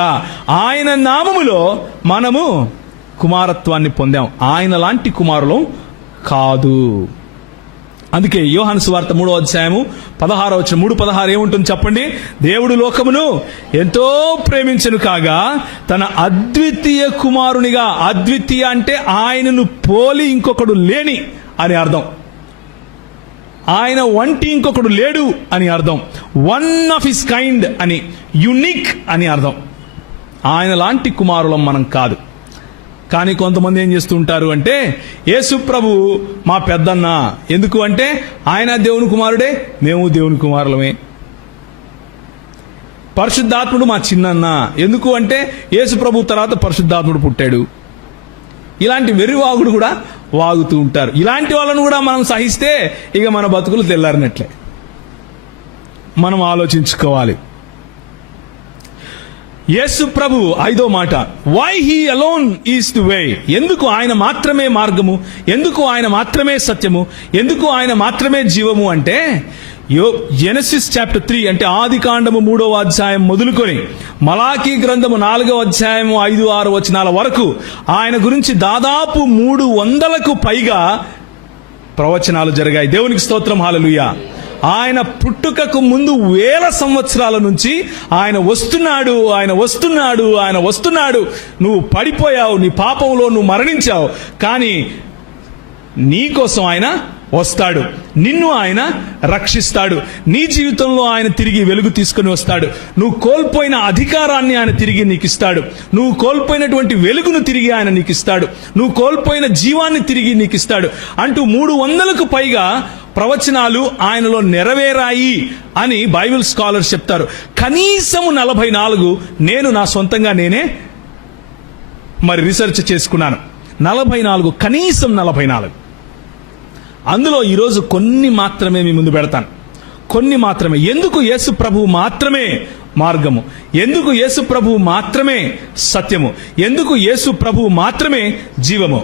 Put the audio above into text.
ఆయన నామములో మనము కుమారత్వాన్ని పొందాం. ఆయన లాంటి కుమారులం కాదు. అందుకే యోహాను సువార్త 3:16 3:16 ఏముంటుంది చెప్పండి? దేవుడు లోకమును ఎంతో ప్రేమించెను కాగా తన అద్వితీయ కుమారునిగా, అద్వితీయ అంటే ఆయనను పోలి ఇంకొకడు లేని అని అర్థం, ఆయన వంటి ఇంకొకడు లేడు అని అర్థం, వన్ ఆఫ్ హిస్ కైండ్ అని, యునిక్ అని అర్థం. ఆయన లాంటి కుమారులం మనం కాదు. కానీ కొంతమంది ఏం చేస్తూ ఉంటారు అంటే, యేసు ప్రభు మా పెద్దన్న, ఎందుకు అంటే ఆయన దేవుని కుమారుడే, మేము దేవుని కుమారులమే. పరిశుద్ధాత్ముడు మా చిన్నన్న, ఎందుకు అంటే యేసు ప్రభు తర్వాత పరిశుద్ధాత్ముడు పుట్టాడు. ఇలాంటి వెర్రివాగుడు కూడా వాగుతూ ఉంటారు. ఇలాంటి వాళ్ళను కూడా మనం సహిస్తే ఇక మన బతుకులు తెల్లారినట్లే. మనం ఆలోచించుకోవాలి. యేసు ప్రభు 5వ మాట, why he alone is the way. ఎందుకు ఆయన మాత్రమే మార్గము, ఎందుకు ఆయన మాత్రమే సత్యము, ఎందుకు ఆయన మాత్రమే జీవము అంటే, జెనసిస్ చాప్టర్ 3 అంటే ఆది కాండము 3వ అధ్యాయం మొదలుకొని మలాకీ గ్రంథము 4వ అధ్యాయము 5-6 వచనాల వరకు ఆయన గురించి దాదాపు 300కు పైగా ప్రవచనాలు జరిగాయి. దేవునికి స్తోత్రం, హల్లెలూయా. ఆయన పుట్టుకకు ముందు 1000 సంవత్సరాల నుంచి ఆయన వస్తున్నాడు, ఆయన వస్తున్నాడు, ఆయన వస్తున్నాడు. నువ్వు పడిపోయావు, నీ పాపంలో నువ్వు మరణించావు, కానీ నీ కోసం ఆయన వస్తాడు. నిన్ను ఆయన రక్షిస్తాడు. నీ జీవితంలో ఆయన తిరిగి వెలుగు తీసుకుని వస్తాడు. నువ్వు కోల్పోయిన అధికారాన్ని ఆయన తిరిగి నీకు ఇస్తాడు. నువ్వు కోల్పోయినటువంటి వెలుగును తిరిగి ఆయన నీకు ఇస్తాడు. నువ్వు కోల్పోయిన జీవాన్ని తిరిగి నీకు ఇస్తాడు అంటూ 300కు పైగా ప్రవచనాలు ఆయనలో నెరవేరాయి అని బైబిల్ స్కాలర్స్ చెప్తారు. కనీసము 44 నేను నా సొంతంగా నేనే రీసెర్చ్ చేసుకున్నాను. 44, కనీసం 44. అందులో ఈరోజు కొన్ని మాత్రమే మీ ముందు పెడతాను, కొన్ని మాత్రమే. ఎందుకు యేసు ప్రభువు మాత్రమే మార్గము, ఎందుకు యేసు ప్రభువు మాత్రమే సత్యము, ఎందుకు యేసు ప్రభువు మాత్రమే జీవము.